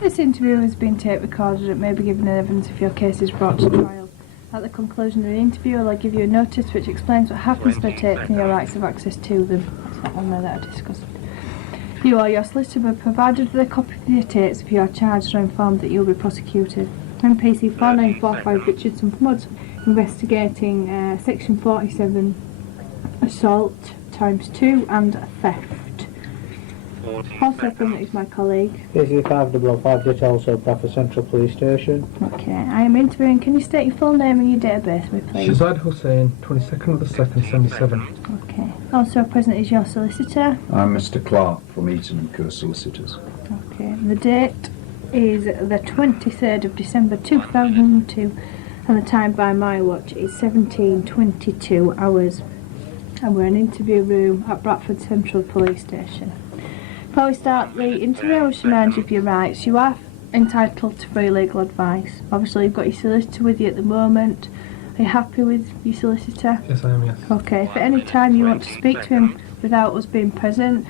This interview has been tape recorded. It may be given in evidence if your case is brought to trial. At the conclusion of the interview, I'll give you a notice which explains what happens to the tapes and your rights of access to them. That's not one there that I discussed. You or your solicitor will be provided with a copy of your tapes if you are charged or informed that you will be prosecuted. MPC 4945 Richardson Floods investigating Section 47 assault ×2 and theft. Also present is my colleague. PC 5005 Ditch, also Bradford Central Police Station. Okay, I am interviewing. Can you state your full name and your date of birth for me, please? Shazad Hussain, 22nd of the 2nd, 77. Okay. Also present is your solicitor. I'm Mr. Clark from Eaton and Kerr Solicitors. Okay, the date is the 23rd of December 2002 and the time by my watch is 17:22 hours. And we're in an interview room at Bradford Central Police Station. Before we start the interview, I wish to remind you of your rights. You are entitled to free legal advice. Obviously, you've got your solicitor with you at the moment. Are you happy with your solicitor? Yes, I am, yes. Okay, if at any time you want to speak to him without us being present,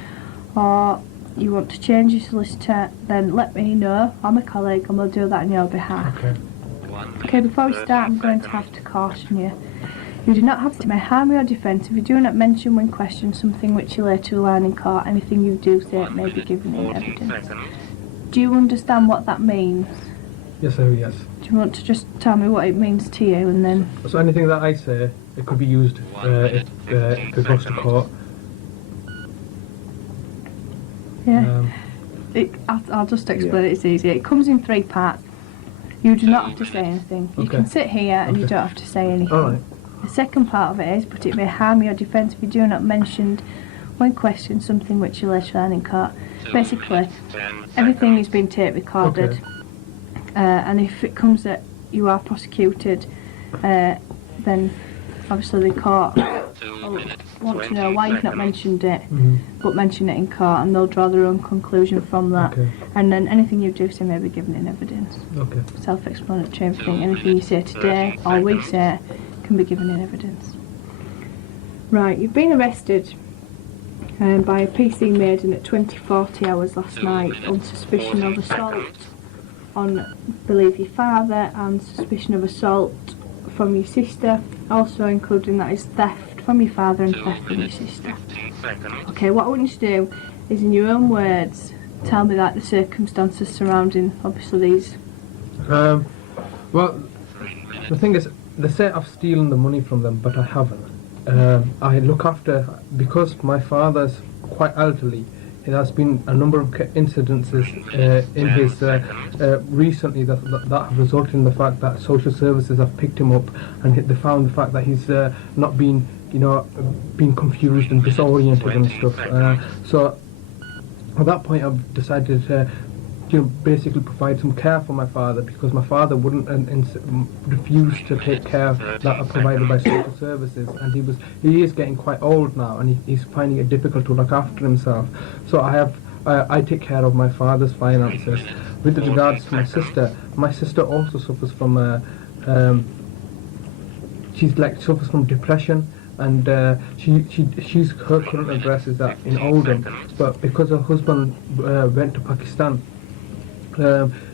or you want to change your solicitor, then let me know. I'm a colleague and we'll do that on your behalf. Okay. Okay, before we start, I'm going to have to caution you. You do not have to make harm your defence if you do not mention when questioned something which you later learn in court. Anything you do say may be given in evidence. Do you understand what that means? Yes, I do, yes. Do you want to just tell me what it means to you and then... So anything that I say, it could be used if it goes to court. Yeah. I'll just explain it, it's easy. It comes in 3 parts. You do not have to say anything. You can sit here and you don't have to say anything. Alright. The second part of it is, but it may harm your defence if you do not mention when questioned something which you later learn in court. Basically, everything is being tape recorded, and if it comes that you are prosecuted, then obviously the court will want to know why you've not mentioned it, but mention it in court, and they'll draw their own conclusion from that. And then anything you do say may be given in evidence. Self-explanatory, everything. Anything you say today or we say can be given in evidence. Right, you've been arrested by a PC maiden at 20:40 hours last night on suspicion of assault on, I believe, your father, and suspicion of assault from your sister, also including that is theft from your father and theft from your sister. Okay, what I want you to do is, in your own words, tell me like the circumstances surrounding obviously these. Well, the thing is, they say I've stolen the money from them, but I haven't. I look after, because my father's quite elderly, there has been a number of incidences in his recently that have resulted in the fact that social services have picked him up, and they found the fact that he's not been, being confused and disoriented and stuff. So at that point, I've decided to basically provide some care for my father, because my father wouldn't refuse to take care that are provided by social services, and he is getting quite old now, and he's finding it difficult to look after himself. So I take care of my father's finances. With regards to my sister also suffers from suffers from depression, and her current address is in Oldham, but because her husband went to Pakistan,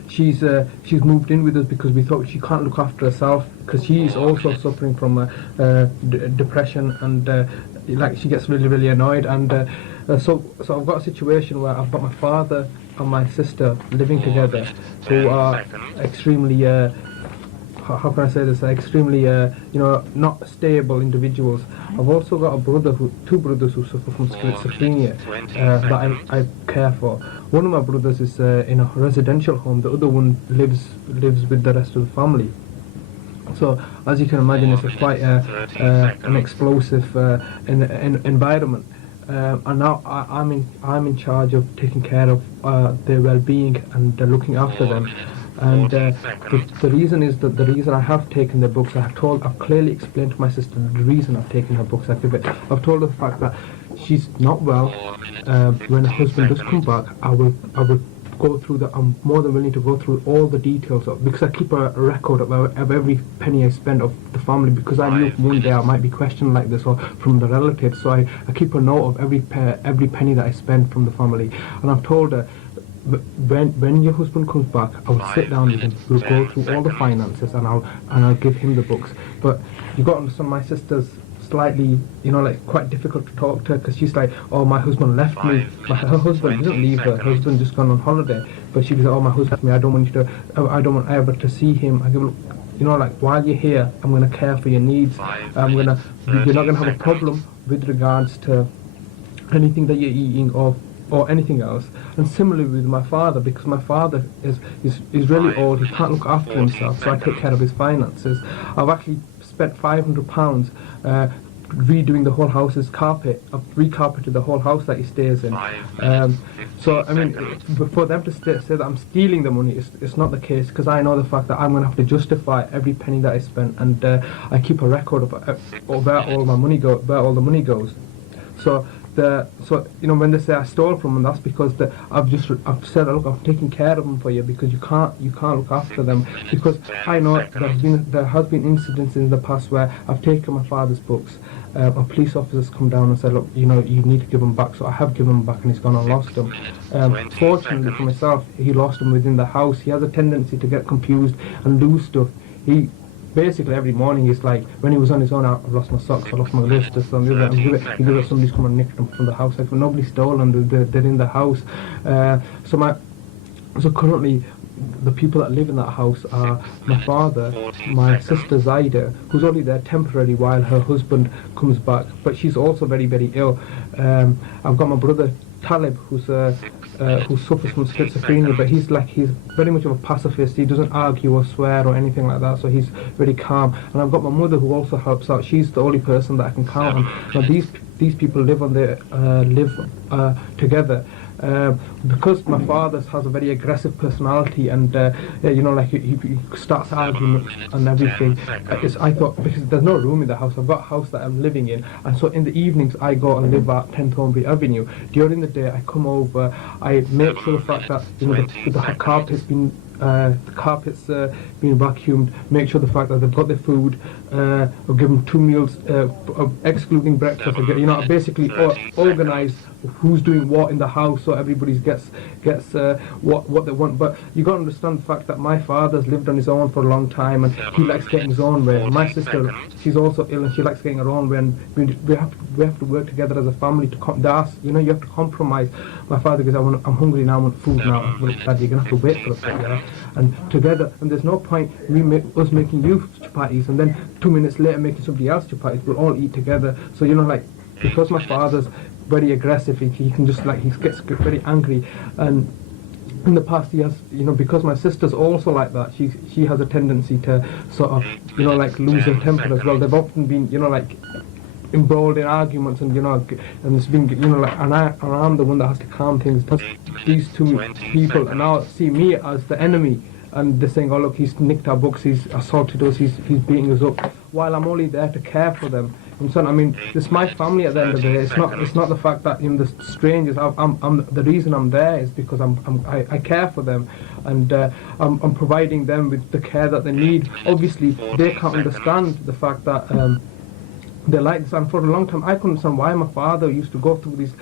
she's moved in with us because we thought she can't look after herself, because she is also suffering from depression, and she gets really annoyed, and so I've got a situation where I've got my father and my sister living together, who are extremely how can I say this? Extremely, not stable individuals. I've also got two brothers who suffer from schizophrenia that I care for. One of my brothers is in a residential home. The other one lives with the rest of the family. So, as you can imagine, it's quite an explosive environment. And now I'm in charge of taking care of their well-being and looking after them. And the reason is that the reason I have taken their books, I've clearly explained to my sister the reason I've taken her books. I've told her the fact that she's not well. When her husband does come back, I will go through I'm more than willing to go through all the details because I keep a record of every penny I spend of the family, because I knew one day I might be questioned like this or from the relatives. So I keep a note of every penny that I spend from the family. And I've told her, when your husband comes back, I will sit down with him. We'll go through all the finances, and I'll give him the books. But you got to understand, my sister's slightly, like quite difficult to talk to, because she's like, oh, my husband left me. Her husband didn't leave her. Her husband just gone on holiday. But she goes, oh, my husband left me. I don't want ever to see him. I go, like, while you're here, I'm going to care for your needs. You're not going to have a problem with regards to anything that you're eating or anything else. And similarly with my father, because my father is really old, he can't look after himself, so I take care of his finances. I've actually spent £500 redoing the whole house's carpet. I've recarpeted the whole house that he stays in. So I mean, for them to say that I'm stealing the money, it's not the case, because I know the fact that I'm going to have to justify every penny that I spent, and I keep a record of where all the money goes. So when they say I stole from them, that's because I've said, look, I've taken care of them for you, because you can't look after them. Because I know there has been incidents in the past where I've taken my father's books, or police officers come down and said, look, you need to give them back. So I have given them back, and he's gone and lost them. Fortunately for myself, he lost them within the house. He has a tendency to get confused and lose stuff. He basically every morning he's like, when he was on his own, I've lost my socks, I lost my list, or something. He gives it somebody's come and nicked them from the house. Like, nobody stole them, they're in the house. So currently the people that live in that house are my father, my sister Zaida, who's only there temporarily while her husband comes back, but she's also very, very ill. I've got my brother Talib, who suffers from schizophrenia, but he's very much of a pacifist. He doesn't argue or swear or anything like that, so he's very calm. And I've got my mother, who also helps out. She's the only person that I can count on. Now these people live together. Because my father has a very aggressive personality, and he starts arguing and everything. I thought, because there's no room in the house, I've got a house that I'm living in, and so in the evenings I go and live at 10 Thornbury Avenue. During the day I come over, I make sure the fact that the carpet's been vacuumed, make sure the fact that they've got their food, or give them 2 meals, excluding breakfast. I basically organise who's doing what in the house, so everybody gets what they want. But you got to understand the fact that my father's lived on his own for a long time, and he likes getting his own way. My sister, she's also ill, and she likes getting her own way, and we have to work together as a family to you have to compromise. My father goes, I'm hungry now, I want food now. I'm like, Dad, you're gonna have to wait for us, and together. And there's no point us making you chapatis and then 2 minutes later making somebody else chapatis. We'll all eat together. So because my father's very aggressive, he can just he gets very angry, and in the past he has, because my sister's also like that, she has a tendency to sort of lose her temper as well. They've often been embroiled in arguments, and and it's been and I'm the one that has to calm things. These two people and now see me as the enemy, and they're saying, oh look, he's nicked our books, he's assaulted us, he's beating us up, while I'm only there to care for them. I mean, it's my family at the end of the day. It's not the fact that the strangers. I'm the reason I'm there is because I care for them, and I'm providing them with the care that they need. Obviously, they can't understand the fact that they like this, and for a long time I couldn't understand why my father used to go through these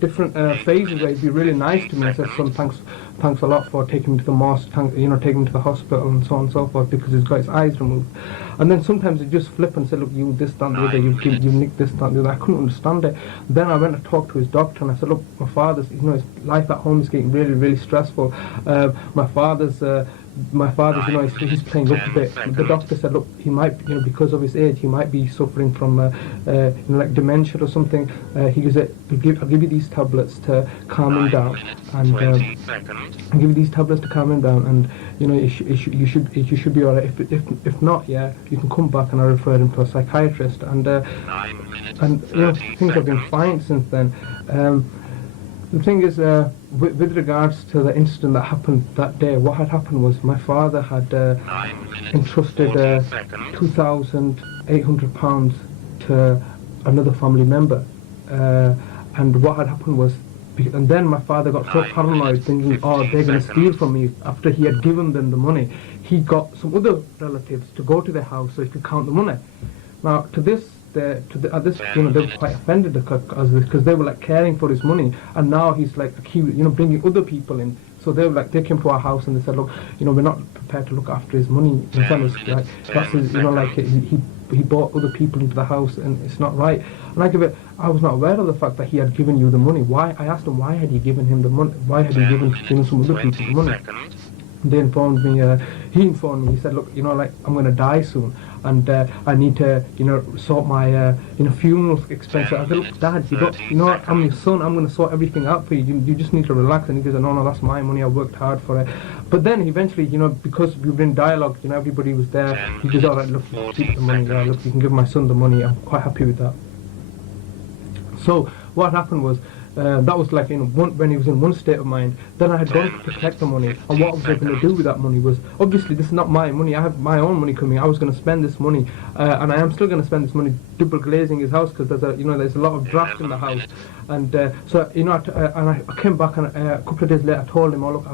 different phases where he'd be really nice to me. I said, son, thanks a lot for taking me to the mosque, taking me to the hospital, and so on and so forth, because he's got his eyes removed. And then sometimes he'd just flip and say, look, you this, that, and the other, you nicked this, that, and the other. I couldn't understand it. Then I went and talked to his doctor, and I said, look, my father's, his life at home is getting really, really stressful. My father's, he's playing up a bit. The doctor said, look, he might, because of his age, he might be suffering from, dementia or something. He goes, I'll give you these tablets to calm him down, and I'll give you these tablets to calm him down, and you should be alright. If not, you can come back, and I'll refer him to a psychiatrist, and things have been fine since then. The thing is, with regards to the incident that happened that day, what had happened was my father had entrusted £2,800 to another family member, and what had happened was And then my father got so paranoid, thinking, oh, they're going to steal from me. After he had given them the money, he got some other relatives to go to their house so he could count the money. Now, at this, they were quite offended because they were like caring for his money, and now he's like, bringing other people in. So they came to our house and they said, look, we're not prepared to look after his money. He brought other people into the house and it's not right. And I was not aware of the fact that he had given you the money. Why? I asked him, why had he given him the money? Why had he given some other people the money? They informed me, he informed me, he said, look, I'm going to die soon, and I need to, sort my, funeral expenses. I said, look, Dad, I'm your son, I'm going to sort everything out for you. You just need to relax. And he goes, no, that's my money, I worked hard for it. But then eventually, because we were in dialogue, everybody was there, he goes, all right, look, you keep the money, look, you can give my son the money, I'm quite happy with that. So what happened was, that was like when he was in one state of mind. Then I had gone to collect the money, and what was I going to do with that money was, obviously this is not my money, I have my own money coming. I was going to spend this money, and I am still going to spend this money double glazing his house, because there's a lot of draft in the house. And so I came back, and a couple of days later I told him, oh look,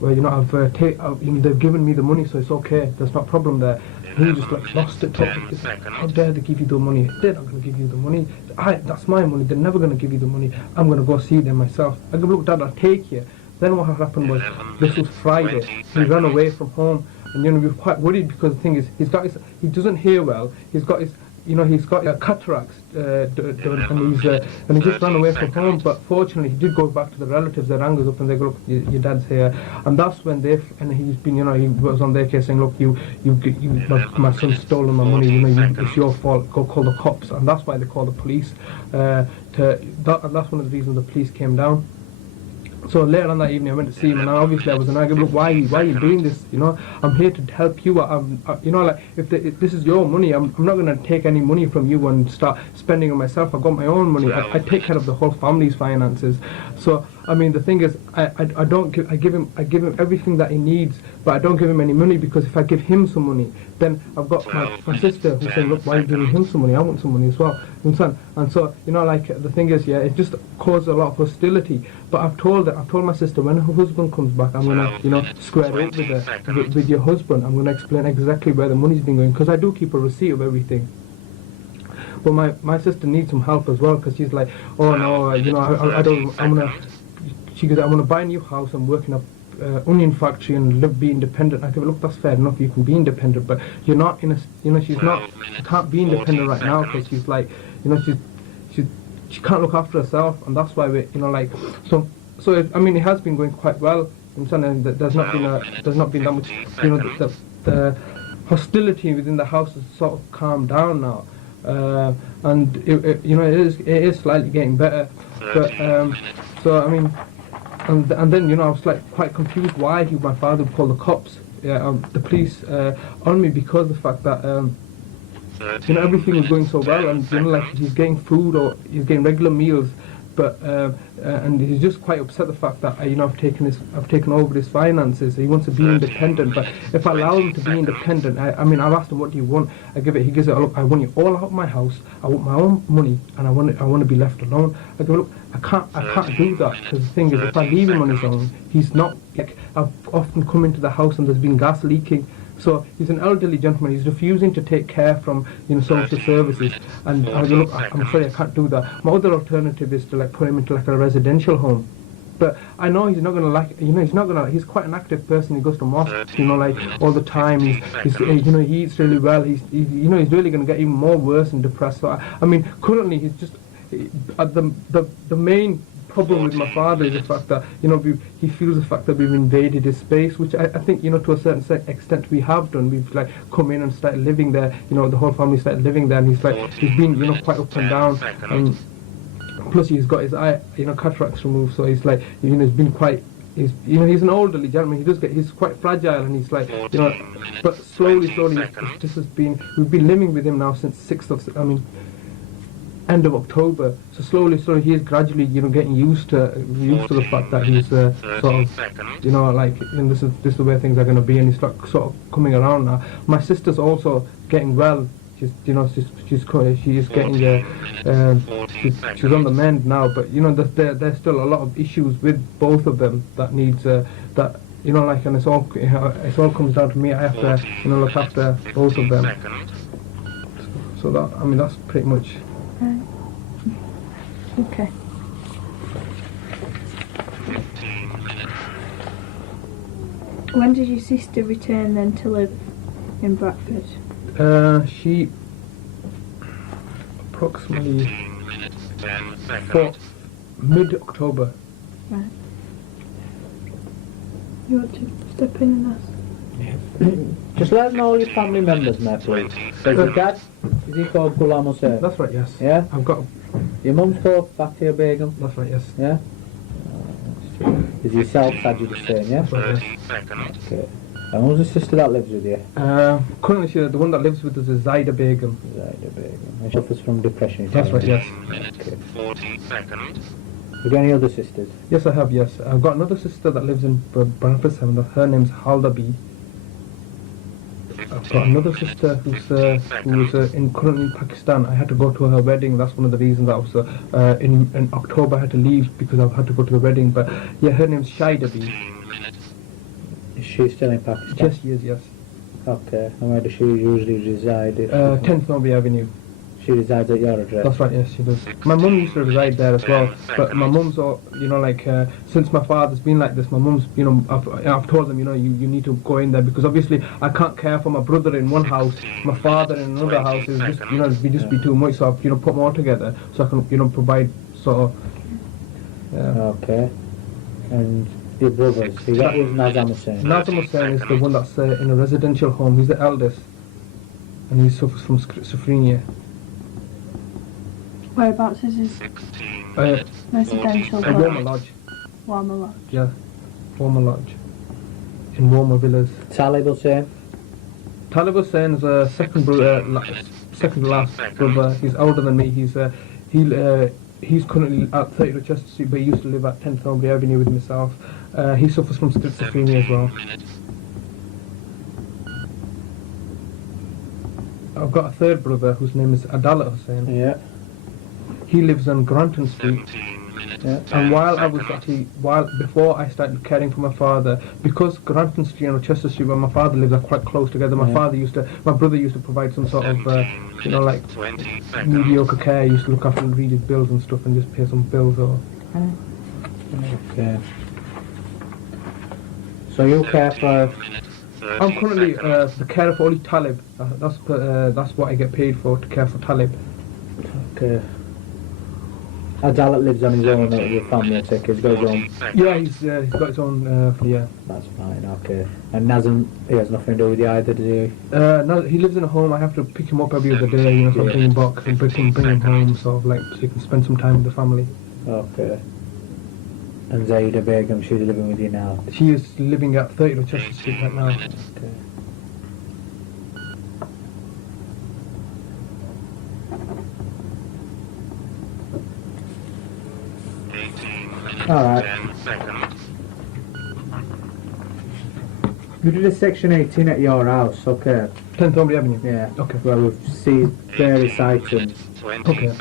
they've given me the money, so it's okay, there's no problem there. He just lost it totally. How dare they give you the money? They're not going to give you the money. That's my money. They're never going to give you the money. I'm going to go see them myself. I go, look, Dad, I'll take you. Then what happened was, this was Friday. He ran away from home, and we were quite worried, because the thing is, he doesn't hear well. He's got cataracts done, and he just ran away from home. But fortunately, he did go back to the relatives. They rang us up and they go, look, your dad's here. And that's when he's been, he was on their case saying, look, my son's stolen my money. It's your fault. Go call the cops. And that's why they called the police. And that's one of the reasons the police came down. So later on that evening, I went to see him, and obviously I was like, look, why are you doing this? I'm here to help you. If this is your money, I'm not going to take any money from you and start spending on myself. I've got my own money. I take care of the whole family's finances. So the thing is, I give him everything that he needs, but I don't give him any money, because if I give him some money, then I've got my sister who's saying, look, why are you giving him some money? I want some money as well. And so the thing is, it just caused a lot of hostility. But I've told my sister, when her husband comes back, I'm gonna square up with your husband. I'm gonna explain exactly where the money's been going, because I do keep a receipt of everything. But my sister needs some help as well, because she's like, oh no, she goes, I'm gonna buy a new house, I'm working up onion factory and be independent. I go, look, that's fair enough, you can be independent, but you're not she can't be independent right now, because she's like, she can't look after herself, and that's why it has been going quite well, and there's not been that much, the hostility within the house has sort of calmed down now, and it is slightly getting better, but and then I was like quite confused why my father would call the cops, the police on me, because of the fact that everything was going so well, and he's getting food, or he's getting regular meals, but and he's just quite upset the fact that I've taken over his finances. He wants to be independent, but if I allow him to be independent, I've asked him, what do you want? He gives it, look, I want you all out of my house, I want my own money, and I want to be left alone. I go, look, I can't do that, because the thing is, if I leave him on his own, he's not, I've often come into the house and there's been gas leaking. So he's an elderly gentleman, he's refusing to take care from social services, and I go, look, I'm sorry, I can't do that. My other alternative is to put him into a residential home. But I know he's not gonna he's quite an active person. He goes to mosque, all the time. He eats really well. He's really gonna get even more worse and depressed. So currently he's just the main problem with my father is the fact that he feels the fact that we've invaded his space, which I think to a certain extent we have done. We've come in and started living there. The whole family started living there, and he's been quite up and down. Plus he's got his eye cataracts removed, so he's he's been quite. He's an elderly gentleman. He's quite fragile, and he's but slowly we've been living with him now since end of October. So slowly he is gradually getting used to the fact that he's this is the way things are going to be, and he's sort of coming around now. My sister's also getting well. She is getting she's on the mend now, but there's still a lot of issues with both of them that needs that and it's all comes down to me. I have to look after both of them. So that's pretty much. Right. Okay. When did your sister return then to live in Bradford? She approximately for mid-October. Right. You want to step in and ask? Just let us know all your family members, mate, please. So your dad, is he called Ghulam Hussain? That's right, yes. Yeah? I've got. Your mum's called Fatia Begum? That's right, yes. Yeah? Is yourself Sajid Hussain, yeah? That's right, yes. Okay. And who's the sister that lives with you? Currently, the one that lives with us is Zaida Begum. Zaida Begum. And she suffers from depression. That's right, yes. Okay. You got any other sisters? Yes, I have, yes. I've got another sister that lives in Bradford. Her name's Haldabi. I've got another sister who's currently in Pakistan. I had to go to her wedding. That's one of the reasons I was in October. I had to leave because I had to go to the wedding. But yeah, her name's Shaidabi. Is she still in Pakistan? Yes, she is. Yes. Okay. And where does she usually reside? 10th Norby Avenue. She resides at your address? That's right, yes, she does. My mum used to reside there as well, but my mum's, since my father's been like this, my mum's, I've told them, you need to go in there, because obviously I can't care for my brother in one house, my father in another house, is just, it'd just be too much, so I've, put them all together, so I can, provide sort of, Okay. And your brothers, that was Nazam Hussain? Nazam Hussain is the one that's in a residential home, he's the eldest, and he suffers from schizophrenia. Whereabouts is his residential Warmer home? Lodge. Warmer Lodge. Yeah, Warmer Lodge. In Warmer Villas. Talib Hussain? Talib Hussain is a second to last brother. He's older than me. He's currently at 30 Rochester Street, but he used to live at 10th Norby Avenue with myself. He suffers from schizophrenia as well. I've got a third brother whose name is Adalat Hussain. Yeah. He lives on Granton Street. Yeah. And before I started caring for my father, because Granton Street and Rochester Street where my father lives are quite close together, my brother used to provide some sort of, mediocre care. He used to look after and read his bills and stuff and just pay some bills or... Okay. So you care for... I'm currently the carer for only Talib. That's what I get paid for, to care for Talib. Okay. Adalat lives on his own with your family, I take it. He's got his own... Yeah, he's got his own, yeah. That's fine, okay. And Nazam, he has nothing to do with you either, does he? No, he lives in a home. I have to pick him up every other day, so bring him back and bring him home, so he can spend some time with the family. Okay. And Zaida Begum, she's living with you now? She is living at 30 Rochester Street right now. Okay. Alright. You did a section 18 at your house, okay? 10th Norby Avenue? Yeah. Okay. Where we've seen various items. Okay.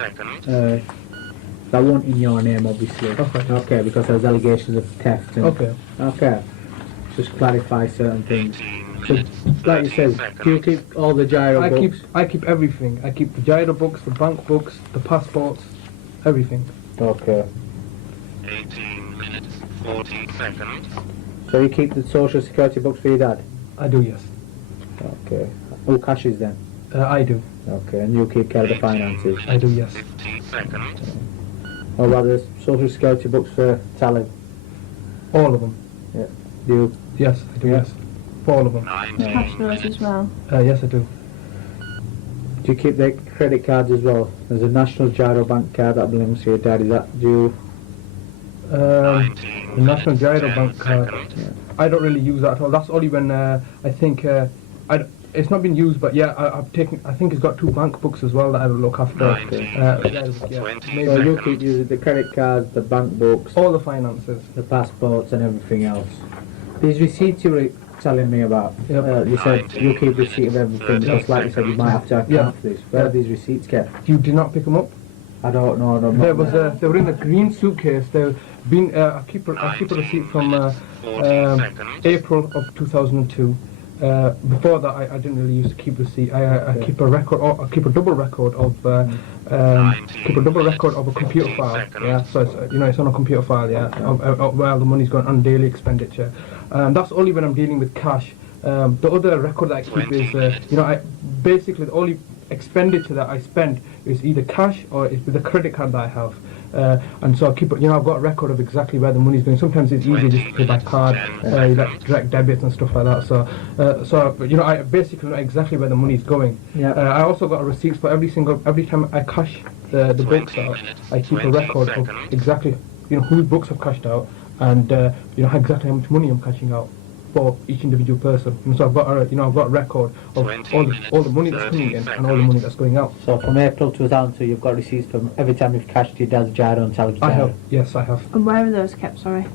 That weren't in your name, obviously. Okay. Okay, because there's allegations of theft. And, Okay. Okay. Just clarify certain things. So, like you said, do you keep all the gyro books? I keep everything. I keep the gyro books, the bank books, the passports, everything. Okay. 18 minutes, 40 seconds. So you keep the social security books for your dad? I do, yes. Okay. Who cashes them? I do. Okay, and you keep care of the finances? I do, yes. 15 seconds. What about the social security books for Talib? All of them. Yeah. Do you? Yes, I do, Yeah. yes. For all of them. 19. Cash those as well. Yes, I do. Do you keep the credit cards as well? There's a National Gyro Bank card that belongs to your dad. Is that do you? The National Gyro Bank card. Yeah. I don't really use that at all. That's only when I think it's not been used, but yeah, I've taken. I think it's got 2 bank books as well that I look after. Maybe. So you keep using the credit cards, the bank books, All the finances. the passports, and everything else. These receipts you telling me about. Yep. You said you keep receipt of everything because, like you said, you might have to account for this. Where are these receipts kept? You did not pick them up? I don't know. No, They were in a green suitcase. They've been. I keep a receipt from April of 2002. Before that, I didn't really used to keep receipt. I keep a record. I keep a double record of. Keep a double record of a computer file. Yeah, so it's, it's on a computer file. Yeah, of where the money's gone on daily expenditure. That's only when I'm dealing with cash. The other record that I keep is, basically the only expenditure that I spend is either cash or it's with a credit card that I have. And so I keep, I've got a record of exactly where the money's going. Sometimes it's easier just to pay by card, like direct debits and stuff like that. So, I basically know exactly where the money's going. Yeah. I also got a receipt for every time I cash the books out. I keep a record of exactly, whose books I've cashed out and exactly how much money I'm cashing out for each individual person. And so I've got a record of all the money that's coming in and all the money that's going out. So from April 2002, you've got receipts from every time you've cashed your dad's gyro and Tal's gyro. I have, yes, I have. And where are those kept, sorry?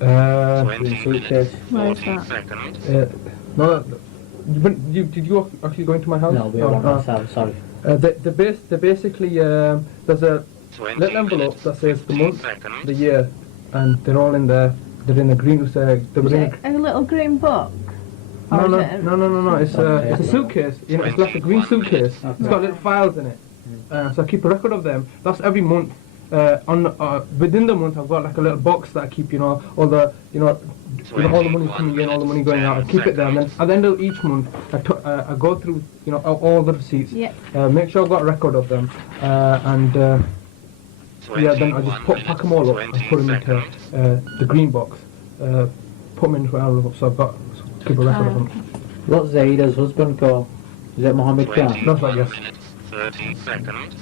In suitcase. Where is that? No, did you actually go into my house? No, we are on ourselves, sorry. They basically, there's a little envelope that says the month, the year, and they're all in there. They're in a green. Is it a little green book? No. It's a suitcase. It's like a green suitcase. Okay. It's got little files in it. So I keep a record of them. That's every month. Within the month, I've got like a little box that I keep. All the all the money coming in, all the money going out. I keep it there. And then at the end of each month, I go through all the receipts. Yep. Make sure I've got a record of them. Then I just pack them all up and put them into the green box. Put them into an envelope, so I've got keep a record of them. What's Zaida's husband called? Is it Mohammed Khan? No, it's like yes. 30 seconds.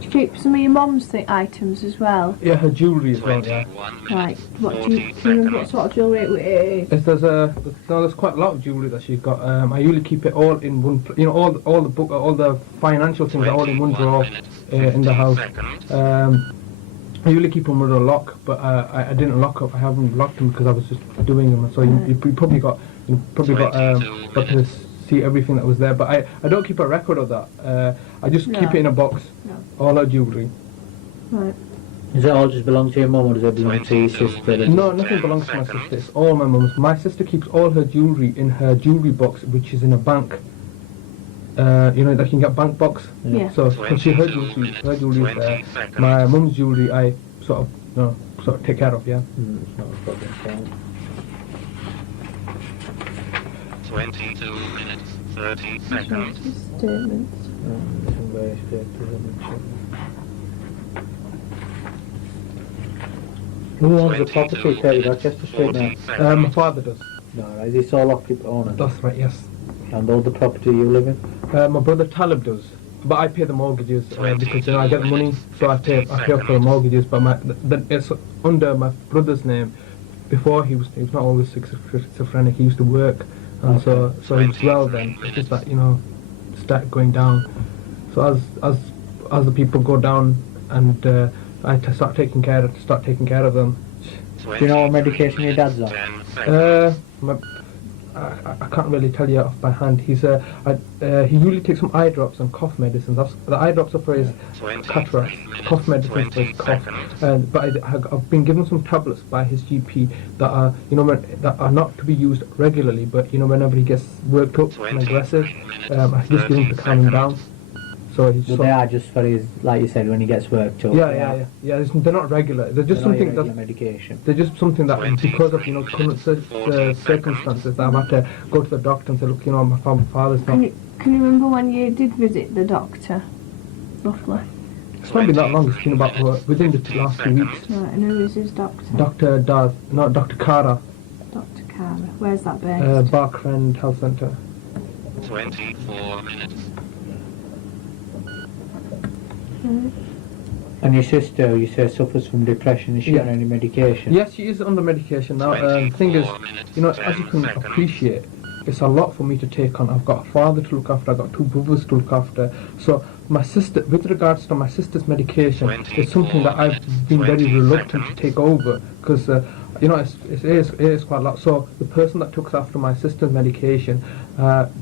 Do you keep some of your mum's items as well? Yeah, her jewellery as well. Yeah. Right. What do you remember what sort of jewellery it is? There's quite a lot of jewellery that she's got. I usually keep it all in one. All the financial things are all in one drawer in the house. I usually keep them with a lock, but I didn't lock up. I haven't locked them because I was just doing them. So you probably got to see everything that was there. But I don't keep a record of that. I just keep it in a box. No. All her jewellery. Right. Does it all just belong to your mum or does it belong to your sister? No, nothing belongs to my sister. It's all my mum's. My sister keeps all her jewellery in her jewellery box, which is in a bank. That you can get bank box. Yeah. So her jewellery is there. My mum's jewellery, I sort of take care of. Yeah. It's not a problem. 22 minutes, 30 seconds. Statements. Who owns the property, 30 Rochester Street now? My father does. No, is he sole occupant owner? That's right. Yes. And all the property you live in? My brother Talib does, but I pay the mortgages because I get the money, so I pay off the mortgages. But it's under my brother's name. Before he was not always schizophrenic. He used to work, and so he was well then. It's just that start going down. So as the people go down, and I start taking care of them. Do you know what medication your dad's on? I can't really tell you off by hand. He usually takes some eye drops and cough medicine. The eye drops are for his cataracts, cough medicine for his cough. But I've been given some tablets by his GP that are that are not to be used regularly. But whenever he gets worked up and aggressive, I just give him to calm him down. So they are just for his, like you said, when he gets worked up. Yeah. They're not regular. They're just something that medication. They're just something that because of current circumstances that I've had to go to the doctor and say, look, my father's not. Can you remember when you did visit the doctor, roughly? It's not been that long. It's been about within the last 2 weeks. Right. And who is his doctor? Dr. Kara. Dr. Kara. Where's that based? Barkrend Health Centre. 24 minutes. And your sister, you say, suffers from depression. Is she on any medication? Yes, she is under medication now. The thing is, as you can appreciate, it's a lot for me to take on. I've got a father to look after, I've got 2 brothers to look after. So my sister, with regards to my sister's medication, it's something that I've been very reluctant to take over, because you know, it is quite a lot. So the person that looks after my sister's medication,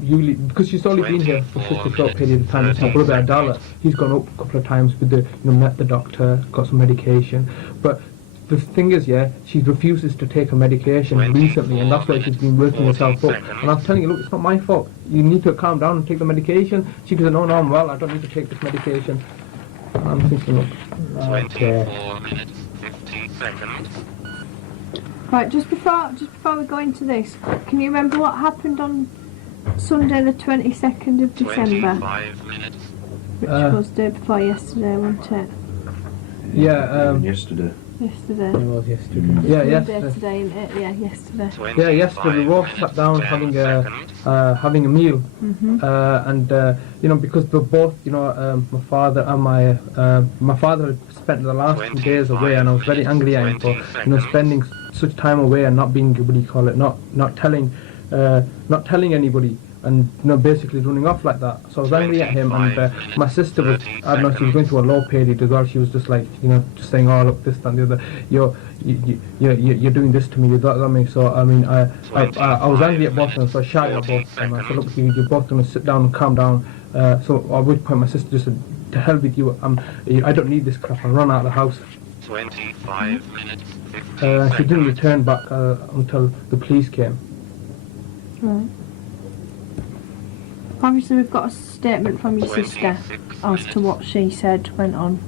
usually, because she's only been here for such a short period of time, it's my brother Adala. He's gone up a couple of times with the, met the doctor, got some medication. But the thing is, she refuses to take her medication recently, and that's why she's been working herself up. And I'm telling you, look, it's not my fault. You need to calm down and take the medication. She goes, no, I'm well, I don't need to take this medication. And I'm thinking, look, 24 minutes, 50 seconds. Right, just before we go into this, can you remember what happened on Sunday the 22nd of December? 25 minutes. Which was the day before yesterday, wasn't it? Yesterday. Yesterday. It was yesterday. Yeah, Yesterday. yesterday. Isn't it? Yeah, yesterday. Yeah, yesterday we all sat down having a meal, and you know, because we're both, you know, my father and my father had spent the last 2 days away, and I was very angry at him for, you know, spending such time away and not being, what do you call it, not telling anybody, and, you know, basically running off like that. So I was angry at him, and my sister was, I don't know, she was going through a low period as well. She was just like, you know, just saying, oh, look, this, that, and the other, you're doing this to me, you know what I mean? So, I mean, I was angry at both of them, so I shouted at both of them. I said, look, you're both going to sit down and calm down. So at which point my sister just said, to hell with you, I don't need this crap, I'll run out of the house. 25 minutes, 50 She seconds. didn't return back until the police came. Right. Obviously, we've got a statement from your sister as to what she said went on,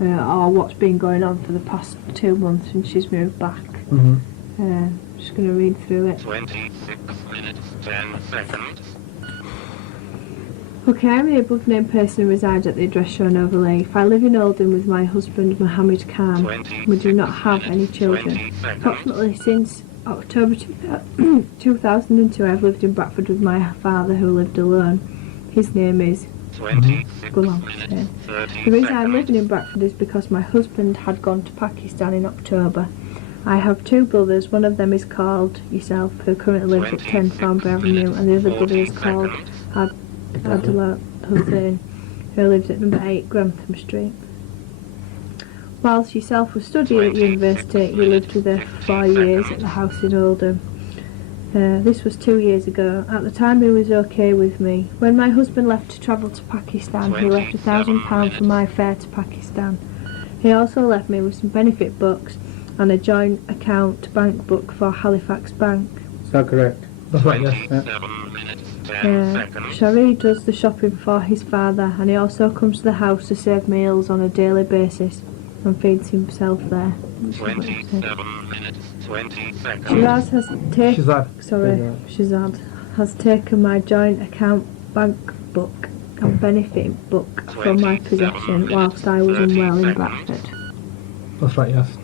or what's been going on for the past 2 months since she's moved back. Just going to read through it. 26 minutes, 10 seconds. Okay, I'm the above named person who resides at the address shown overlay. If I live in Oldham with my husband Mohammed Khan, we do not have any children. Approximately since October 2002, I've lived in Bradford with my father, who lived alone. His name is Ghulam Hussain. The reason I'm living in Bradford is because my husband had gone to Pakistan in October. I have 2 brothers. One of them is called yourself, who currently lives at 10 Farnborough Avenue, and the other brother is called Adela Hussain, who lives at number 8 Grantham Street. Whilst yourself was studying at university, he lived with her for 4 years at the house in Oldham. This was 2 years ago. At the time he was okay with me. When my husband left to travel to Pakistan, he left £1,000 for my fare to Pakistan. He also left me with some benefit books and a joint account bank book for Halifax Bank. Is that correct? That's right, yes. 7 minutes, 10 seconds. Shari does the shopping for his father, and he also comes to the house to save meals on a daily basis and feeds himself there. Which is what he said. 27 minutes, 20 seconds. Shazad has taken my joint account bank book and benefit book from my possession whilst I was unwell in Bradford. That's right, yes.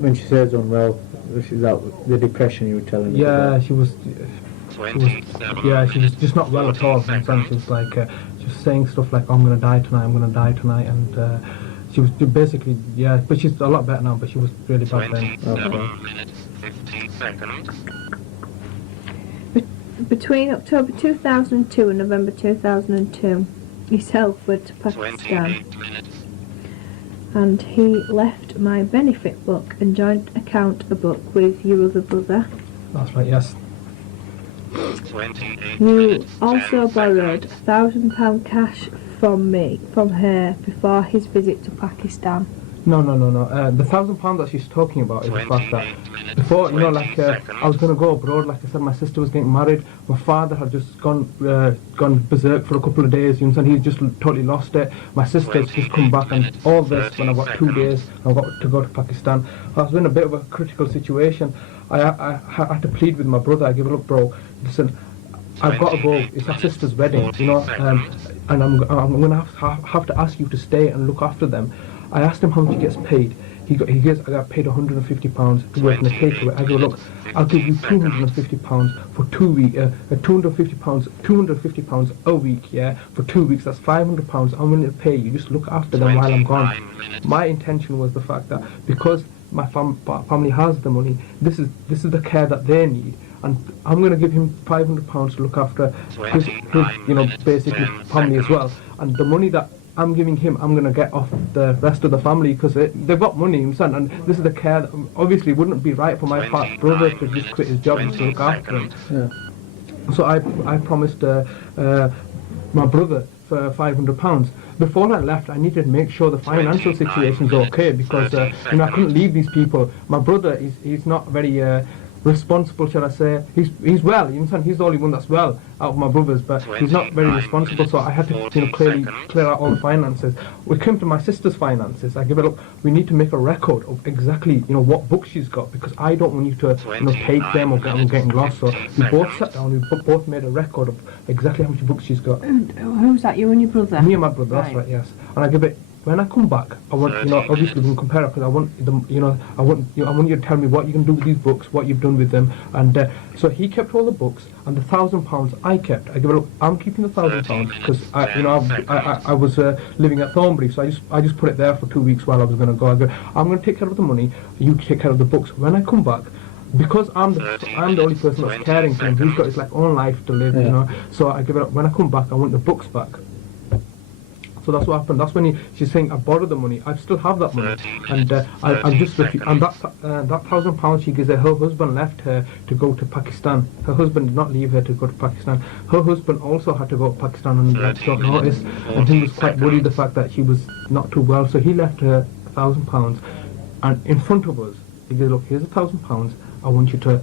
When she says unwell, this is that the depression you were telling me Yeah, about. she was just not well at all. And she was like, just saying stuff like, I'm going to die tonight, and she was basically, but she's a lot better now, but she was really bad then. 27 minutes, 50 seconds. Between October 2002 and November 2002, yourself went to Pakistan, 28 minutes. and he left my benefit book and joint account book with your other brother. That's right, yes. 28 You minutes, also 10 borrowed seconds. £1,000 cash from her before his visit to Pakistan. No. The £1,000 that she's talking about is the fact that 28 minutes, before, you know, 20 like seconds. I was going to go abroad. Like I said, my sister was getting married. My father had just gone berserk for a couple of days. You know, and he just totally lost it. My sister's just come back, and all this when I got 2 days, I got to go to Pakistan. I was in a bit of a critical situation. I had to plead with my brother. I give it up, bro. Listen, I've got to go. It's our sister's wedding, you know, and I'm going to have to ask you to stay and look after them. I asked him how much he gets paid. I got paid £150 to work in a takeaway. I go, look, I'll give you £250 for 2 weeks, £250 a week, for 2 weeks. That's £500. I'm willing to pay you. Just look after them while I'm gone. My intention was the fact that because my family has the money, this is the care that they need. and I'm going to give him £500 to look after his basically family as well. And the money that I'm giving him, I'm going to get off the rest of the family because they've got money, son, and this is the care that obviously wouldn't be right for my brother to just quit his job and to look after him. Yeah. So I promised my brother for £500. Before I left, I needed to make sure the financial situation's okay because I couldn't leave these people. My brother he's not very responsible, shall I say. He's well, you understand, he's the only one that's well out of my brothers, but he's not very responsible, so I had to clear out all the finances. We came to my sister's finances. I give it up. We need to make a record of exactly what books she's got, because I don't want you to take them or get them getting lost. So we both sat down, we both made a record of exactly how much books she's got. And who's that, you and your brother? Me and my brother, that's right, yes. And I give it. When I come back, I want, obviously we can compare it because I want them, I want you to tell me what you can do with these books, what you've done with them. And so he kept all the books, and the £1,000 I kept. I give it up. I'm keeping the £1,000 because I was living at Thornbury, so I just put it there for 2 weeks while I was going to go. I'm going to take care of the money. You take care of the books. When I come back, because I'm the only person that's caring for him, he's got his own life to live, So I give it up. When I come back, I want the books back. So that's what happened. That's when she's saying I borrowed the money. I still have that money, and I'm just and that £1,000 she gives her husband left her to go to Pakistan. Her husband did not leave her to go to Pakistan. Her husband also had to go to Pakistan on short notice, and he was quite worried the fact that she was not too well. So he left her £1,000, and in front of us he goes, look, here's £1,000. I want you to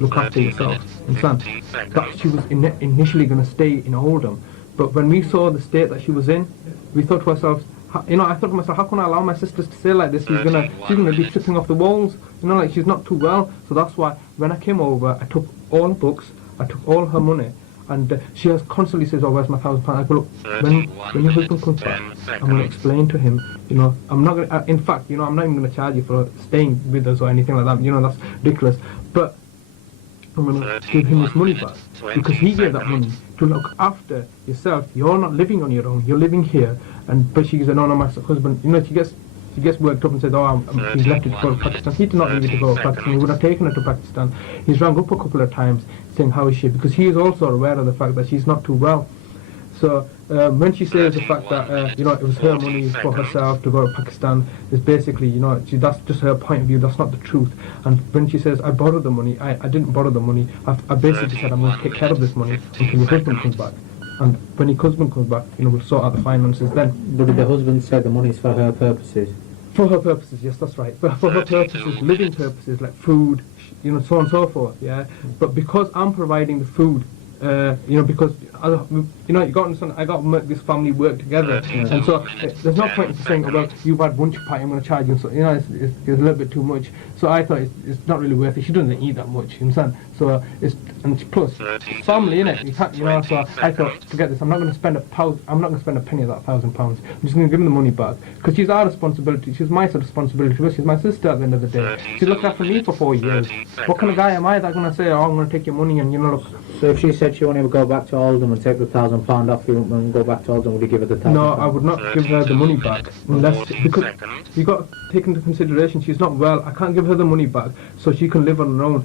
look after yourself. Understand? That she was initially going to stay in Oldham. But when we saw the state that she was in, we thought to ourselves, I thought to myself, how can I allow my sisters to stay like this? She's gonna be tripping off the walls. She's not too well. So that's why when I came over, I took all the books, I took all her money, and she has constantly says, "Oh, where's my £1,000?" I go, look, when your husband comes back, I'm going to explain to him. I'm not going. In fact, I'm not even going to charge you for staying with us or anything like that. That's ridiculous. But I'm going to give him his money back because he gave that money to look after yourself. You're not living on your own. You're living here. But she said, no, my husband. She gets worked up and said, oh, he's left it to go to Pakistan. He did not leave it to go to Pakistan. He would have taken her to Pakistan. He's rang up a couple of times saying, how is she? Because he is also aware of the fact that she's not too well. So when she says the fact that it was her money for herself to go to Pakistan, is basically that's just her point of view. That's not the truth. And when she says I borrowed the money, I didn't borrow the money. I basically said I'm going to take care of this money until your husband comes back. And when your husband comes back, we'll sort out the finances then. But did the husband say the money is for her purposes? For her purposes, yes, that's right. For her purposes, living purposes like food, so on and so forth. Yeah. But because I'm providing the food. Because you got to understand, I got to make this family work together, and so there's no point in saying, oh, well, you've had bunch party, I'm going to charge you. So it's a little bit too much. So I thought it's not really worth it. She doesn't eat that much, you understand? So plus family, innit? You can't, So I thought, forget this. I'm not going to spend a penny of that £1,000. I'm just going to give them the money back because she's our responsibility. She's my responsibility. She's my sister at the end of the day. She's looked after me for 4 years. What kind of guy am I that going to say, oh, I'm going to take your money and look. So if she said she wanted to go back to Oldham and take the £1,000 off you and go back to Oldham, would you give her the £1,000? No, I would not give her the money back because you got to take into consideration she's not well. I can't give her the money back so she can live on her own.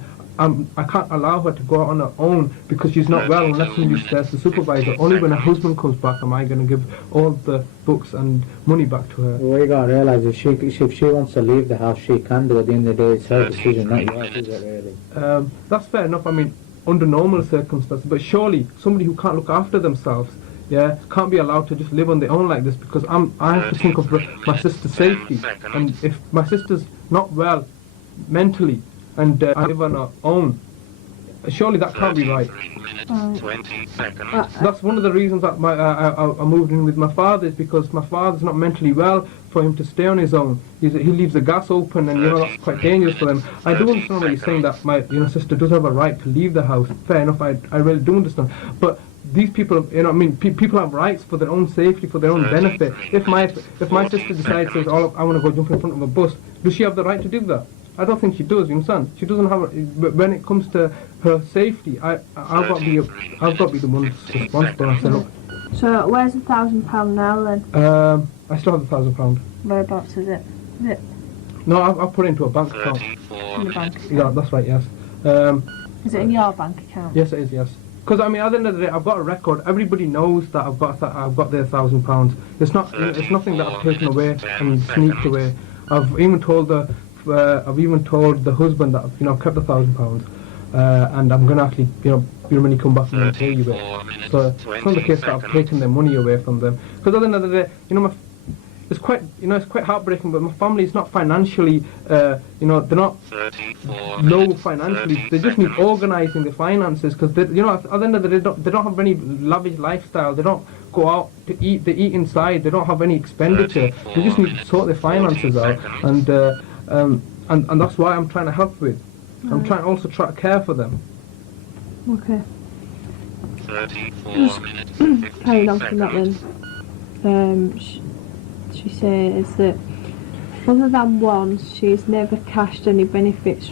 I can't allow her to go out on her own because she's not well unless somebody's there to supervise her. Only when her husband comes back am I going to give all the books and money back to her. Well, what you got to realise is if she wants to leave the house, she can do. At the end of the day, it's her decision, not yours, is it really? That's fair enough. I mean, under normal circumstances, but surely somebody who can't look after themselves, can't be allowed to just live on their own like this because I have to think of my sister's safety, and if my sister's not well mentally and I live on her own, surely that can't be right. That's one of the reasons that I moved in with my father, is because my father's not mentally well for him to stay on his own. He leaves the gas open, and that's quite dangerous for them. I do understand what you're saying, that my sister does have a right to leave the house. Fair enough, I really do understand. But these people, people have rights for their own safety, for their own benefit. If my sister decides, says, "Oh, I want to go jump in front of a bus," does she have the right to do that? I don't think she does. You understand? She doesn't have. But when it comes to her safety, I've got to be the one responsible. I say, look. So where's the £1,000 now then? I still have the £1,000. Whereabouts is it? No, I've put it into a bank account. In the bank. Yeah, that's right. Yes. Is it in your bank account? Yes, it is. Yes. Because I mean, at the end of the day, I've got a record. Everybody knows that I've got their £1,000. It's not. It's nothing that I've taken away and sneaked away. I've even told the husband that I've kept £1,000, and I'm gonna actually your money come back and I'll pay you it. So it's not the case that I've taken their money away from them. Because at the end of the day, it's quite heartbreaking. But my family is not financially, they're not low financially. They just need organising their finances because at the end of the day, they don't have any lavish lifestyle. They don't go out to eat. They eat inside. They don't have any expenditure. They just need to sort their finances out, and that's why I'm trying to help with. I'm trying to care for them. Okay. 34 minutes. Carrying on from that then, she says that other than once, she's never cashed any benefits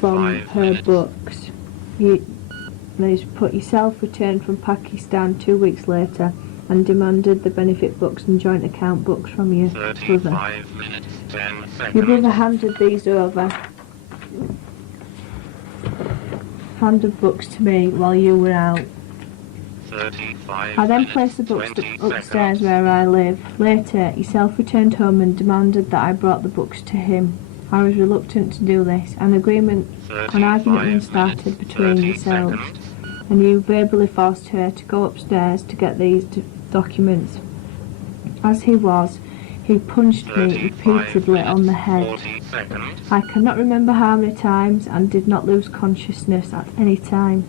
from her books. She's put yourself returned from Pakistan 2 weeks later and demanded the benefit books and joint account books from your brother. 35 minutes, 10 seconds. Your brother handed these over. Handed books to me while you were out. 35 I then placed the books upstairs where I live. Later, he self-returned home and demanded that I brought the books to him. I was reluctant to do this. An argument then started between yourselves, and you verbally forced her to go upstairs to get these documents. As he punched me repeatedly on the head. I cannot remember how many times and did not lose consciousness at any time.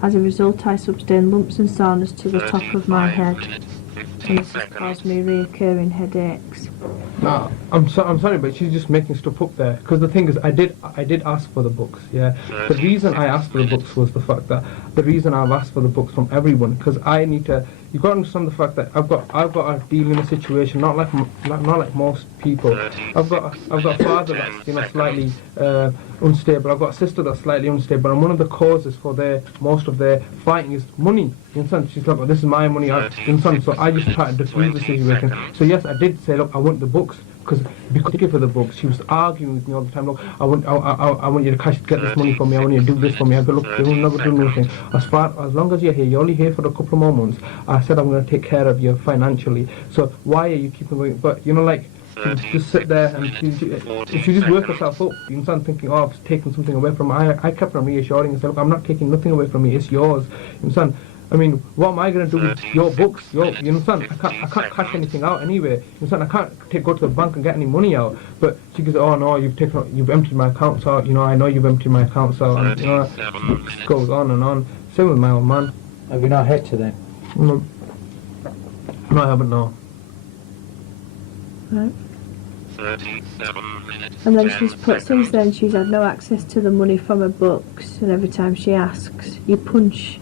As a result, I sustained lumps and soreness to the top of my head, and this has caused me reoccurring headaches. No, I'm sorry, but she's just making stuff up there. Because the thing is, I did ask for the books. Yeah, the reason I asked for the books was the fact that the reason I've asked for the books from everyone, because I need to. You've got to understand the fact that I've got to deal in a situation not like most people. I've got a father that's slightly unstable. I've got a sister that's slightly unstable, and one of the causes for most of their fighting is money. You understand? She's like, oh, this is my money. You understand? So I just try to defuse the situation. So yes, I did say, look, I want the books. Because for the books, she was arguing with me all the time. Look, I want you to get this money for me. I want you to do this for me. I go, look, they will never do anything. As long as you're here, you're only here for a couple of more months. I said I'm going to take care of you financially. So why are you keeping going? But just sit there and she just work herself up. You understand? Thinking, oh, I've taken something away from her. I kept on reassuring and said, look, I'm not taking nothing away from you. It's yours. You understand? I mean, what am I going to do with your books? You understand? I can't cash anything out anyway. You understand? I can't go to the bank and get any money out. But she goes, oh no, you've emptied my accounts out. I know you've emptied my accounts out. And it goes on and on. Same with my old man. Have you not hit her then? No, I haven't. No. Right. 37 minutes. And then she's put, since then she's had no access to the money from her books, and every time she asks, you punched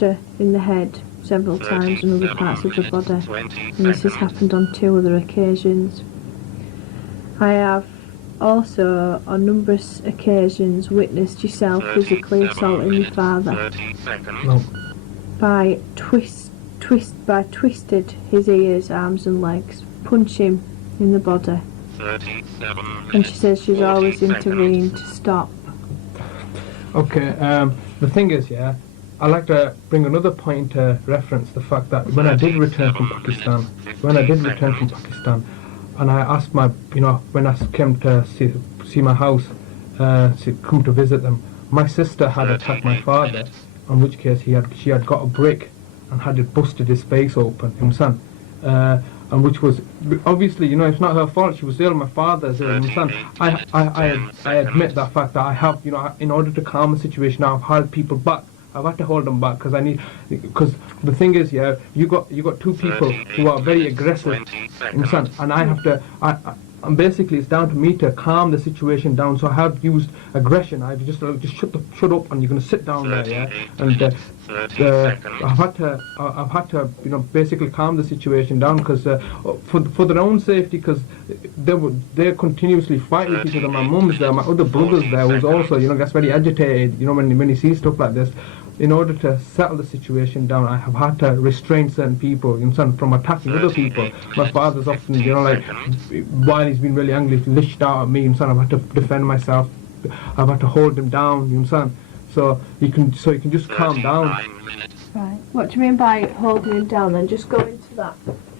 her in the head several times and other parts of the body, and this has happened on 2 other occasions. I have also on numerous occasions witnessed yourself physically assaulting your father No. by twisted his ears, arms and legs, punch him in the body, 37 and she says she's always intervened to stop. Okay, the thing is, I'd like to bring another point into reference, the fact that when I did return from Pakistan, and I asked when I came to see my house, to come to visit them, my sister had attacked my father, in which case she had got a brick and had it busted his face open, himself. And which was obviously, it's not her fault. She was ill. My father's ill. Understand? I admit that fact that I have, in order to calm the situation, I've held people back. I've had to hold them back because the thing is, you got 2 people who are very aggressive, understand? And I have to, and basically it's down to me to calm the situation down. So I have used aggression. I've just shut up, and you're going to sit down there, and I've had to basically calm the situation down because for their own safety, because they're continuously fighting with each other. My mum's there, my other brother's there, who's also gets very agitated when he sees stuff like this. In order to settle the situation down, I have had to restrain certain people, from attacking other people. My father's often, while he's been really angry, he's lashed out at me, I've had to defend myself. I've had to hold him down, So you can just calm down. 39 minutes. Right. What do you mean by holding him down then? Just go into that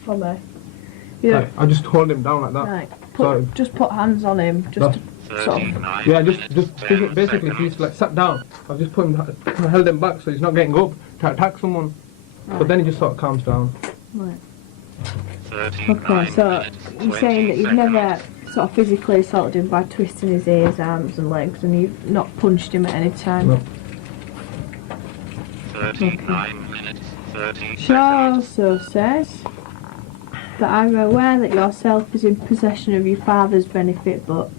for me. You know, Right, I just hold him down like that. right. So- Just put hands on him. Just to sort of. 39 Yeah, minutes, just 10 basically if seconds. he's like sat down, I've just put him, held him back so he's not getting up to attack someone. But then he just sort of calms down. Right. 39 Okay, so minutes, you're saying that 20 you've never seconds. sort of physically assaulted him by twisting his ears, arms and legs, and you've not punched him at any time? No. 39 minutes, 30 She seconds. also says that I'm aware that yourself is in possession of your father's benefit books,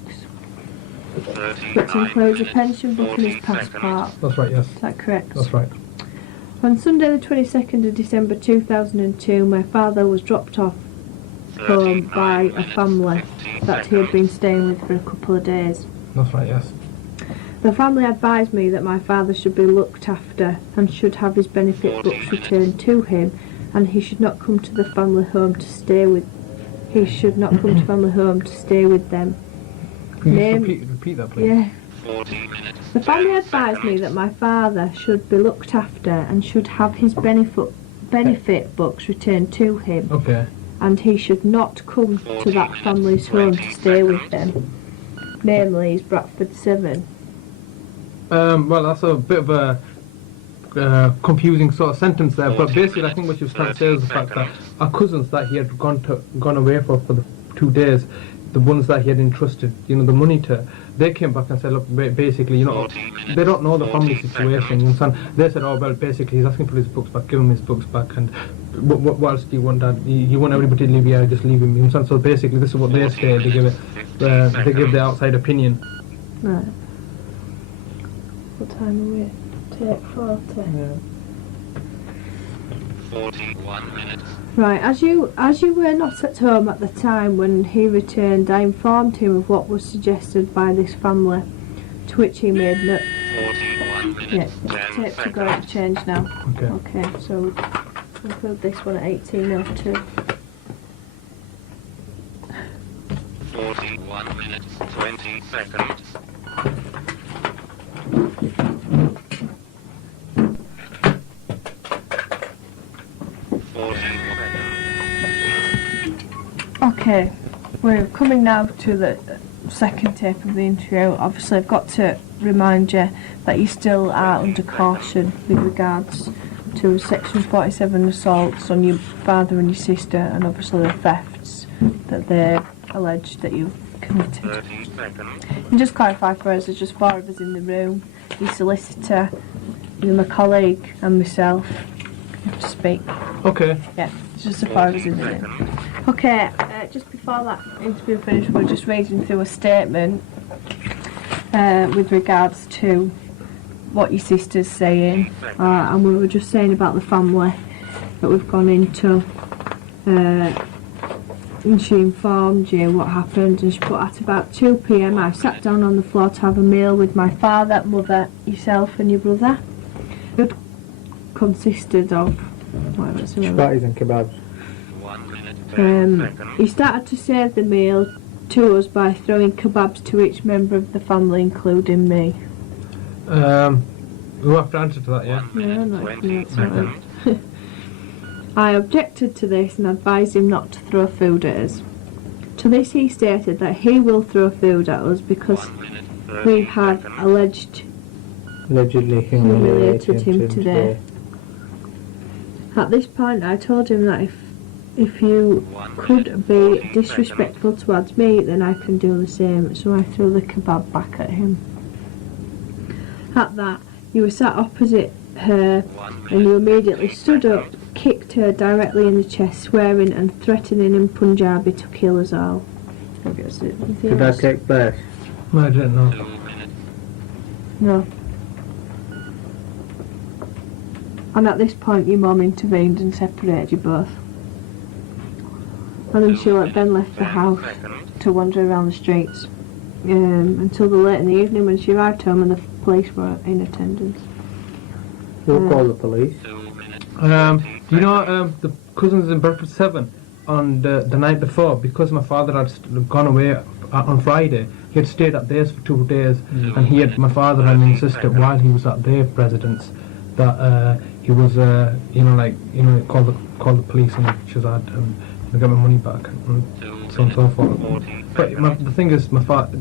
which 39 includes a minutes, pension book and 40 his passport. That's right, yes. Is that correct? That's right. On Sunday the 22nd of December 2002, my father was dropped off home by a family that he had been staying with for a couple of days. That's right, yes. The family advised me that my father should be looked after and should have his benefit books returned to him, and he should not come to the family home to stay with. He should not come to family home to stay with them. Can you Name- just repeat that, please? Yeah. 40 minutes, The family 10 advised me seconds. that my father should be looked after and should have his benefit books returned to him, Okay. and he should not come to that family's home to stay with them. Namely, is Bradford 7. Well, that's a bit of a confusing sort of sentence there, but basically I think what she was trying to say is the fact that our cousins that he had gone away for the 2 days, the ones that he had entrusted, the money to, they came back and said, look, basically, they don't know the family situation, you understand? They said, oh, well, basically, he's asking for his books back, give him his books back, and what else do you want, Dad? You want everybody to leave here, just leave him, you understand? So basically, this is what they say, they give the outside opinion. Right. What time are we? Take 40. 41 minutes, Right, as you were not at home at the time when he returned, I informed him of what was suggested by this family, to which he made no... 41 Yeah, minutes, 10 tape to go seconds. to change now. Okay. Okay, so we'll include this one at 18:02. 41 minutes, 20 seconds. Okay, we're coming now to the second tape of the interview. Obviously, I've got to remind you that you still are under caution with regards to Section 47 assaults on your father and your sister, and obviously the thefts that they're alleged that you've committed. 30 seconds. And just clarify for us, there's just 4 of us in the room: your solicitor, my colleague, and myself. You have to speak. Okay. Yeah, it's just the 4 of us in the room. Okay, just before that interview finished, we're just reading through a statement with regards to what your sister's saying, and we were just saying about the family that we've gone into, and she informed you what happened, and she put at about 2 p.m. I sat down on the floor to have a meal with my father, mother, yourself and your brother. It consisted of whatever it's called. Chapattis and kebabs. 1 minute, 10 seconds. He started to serve the meal to us by throwing kebabs to each member of the family, including me. We'll have to answer to that, yeah? 1 minute, no, 20 it's not right. seconds. I objected to this and advised him not to throw food at us. To this he stated that he will throw food at us because 1 minute, we 30 had seconds. Allegedly humiliated him today. At this point I told him that if you 1 could minute, be 40 seconds. disrespectful towards me, then I can do the same. So I threw the kebab back at him. At that, you were sat opposite her 1 and you minute, immediately 30 stood up, seconds. kicked her directly in the chest, swearing and threatening in Punjabi to kill us all. Okay, so anything Did that else? take place? I didn't know. 2 minutes, No. And at this point your mum intervened and separated you both. And then she then left the 10 house seconds. to wander around the streets until the late in the evening when she arrived home and the police were in attendance. We'll call the police. 2 minutes, Do you know the cousins in Bradford 7? on the night before, because my father had gone away on Friday, he had stayed at theirs for 2 days, and my father had insisted while he was at their residence that he was, call the police and Shazad and get my money back and so on and so forth. But the thing is, my father,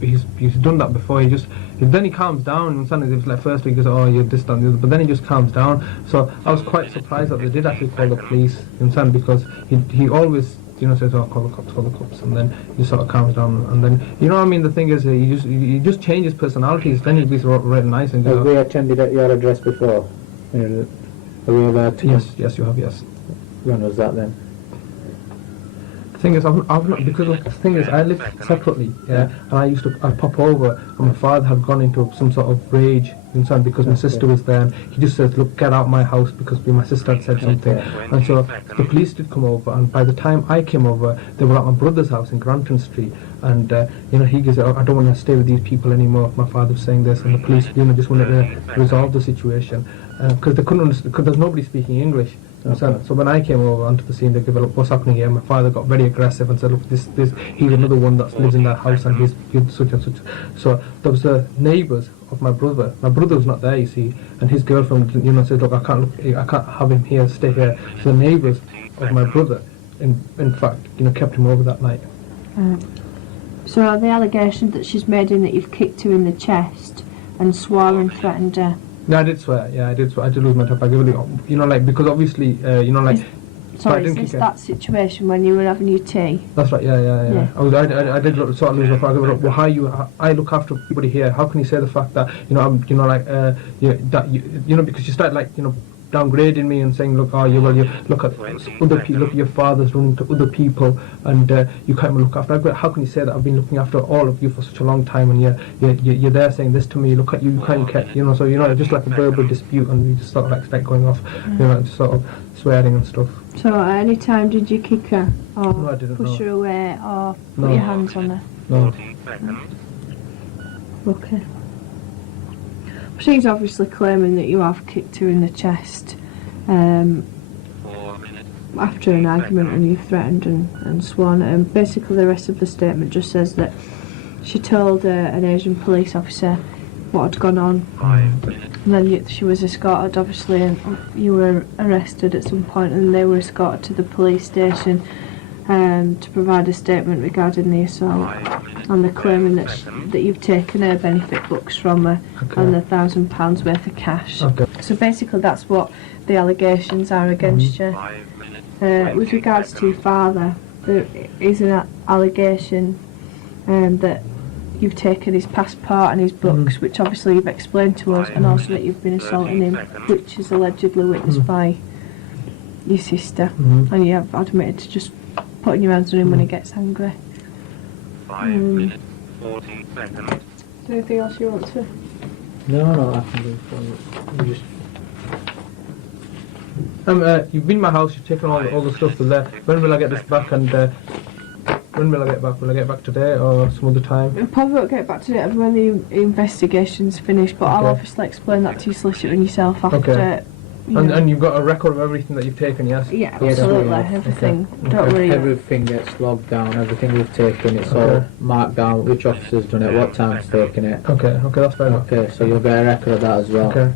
he's done that before. Then he calms down, and suddenly it was like first he goes, oh, you're this, that, and the other, but then he just calms down. So I was quite surprised that they did actually call the police, because he always, says, oh, call the cops, and then he sort of calms down, and then, the thing is, he just changes personalities, then he'd be really nice. And have we attended at your address before? Have we ever attended? Yes, you have, yes. When was that then? The thing is, I live separately, and I'd pop over, and my father had gone into some sort of rage, because my sister was there, and he just said, look, get out of my house, because my sister had said something, and so the police did come over, and by the time I came over, they were at my brother's house in Granton Street, and, he goes, I don't want to stay with these people anymore, my father was saying this, and the police, just wanted to resolve the situation, because they couldn't understand, because there's nobody speaking English. So when I came over onto the scene, they gave, look, what's happening here? My father got very aggressive and said, look, he's another one that lives in that house, and he's such and such. So there was the neighbours of my brother. My brother was not there, you see, and his girlfriend, said, look, I can't have him here, stay here. So the neighbours of my brother, in fact, kept him over that night. So are the allegations that she's made in that you've kicked her in the chest and swore and threatened her? No, I did swear. Yeah, I did swear. I did lose my temper. Because obviously, Sorry, is this that situation when you were having your tea? That's right. Yeah. I did sort of lose my temper. Well, I look after everybody here. How can you say the fact that because you start downgrading me and saying, look, you look at other people, look at your father's running to other people, and you can't even look after. How can you say that I've been looking after all of you for such a long time, and you're there saying this to me? Look at you can't get, so just like a verbal dispute, and you just sort of start going off, just sort of swearing and stuff. So at any time did you kick her, or no, I didn't, push her away, or put your hands on her? No. Okay. She's obviously claiming that you have kicked her in the chest after an argument, and you've threatened and sworn at her. And basically the rest of the statement just says that she told an Asian police officer what had gone on, and then she was escorted, obviously, and you were arrested at some point, and they were escorted to the police station to provide a statement regarding the assault, and they're claiming that you've taken her benefit books from her, and the £1,000 worth of cash. So basically that's what the allegations are against you. With regards to your father, there is an allegation that you've taken his passport and his books, which obviously you've explained to us, and also that you've been assaulting him, which is allegedly witnessed by your sister, and you have admitted to just putting your hands on him when he gets angry. 5 minutes, 40 seconds. Is there anything else you want to? No, I can do it. You've been in my house, you've taken all the stuff from there. When will I get this back, and when will I get back? Will I get back today or some other time? We'll probably won't get back to it when the investigation's finished, but I'll obviously explain that to your solicitor and yourself after. And you've got a record of everything that you've taken, yes? Yeah, absolutely, everything. Don't worry. Everything gets logged down, everything we've taken, it's all marked down, which officer's done it, what time it's taken it. Okay, that's fair enough. Okay, so you'll get a record of that as well. Okay. I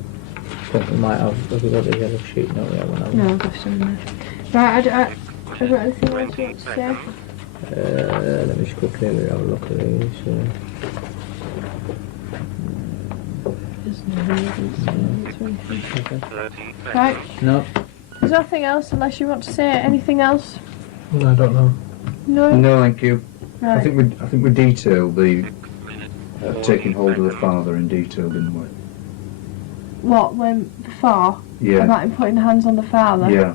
think we might have got the yellow sheet, no, we haven't. No, I've got some there. Right, have you got anything else you want to say? Let me just quickly have a look at these. Right. No. There's nothing else unless you want to say anything else. No, I don't know. No. No, thank you. Right. I think we detailed the taking hold of the father in detail, didn't we? What, when before? Yeah. About him putting hands on the father? Yeah.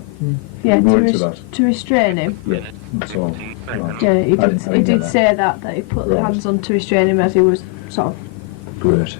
Yeah, We went to that. to restrain him? Yeah. That's all. Right. Yeah, he I didn't did get say that he put the Right. hands on to restrain him as he was sort of Great.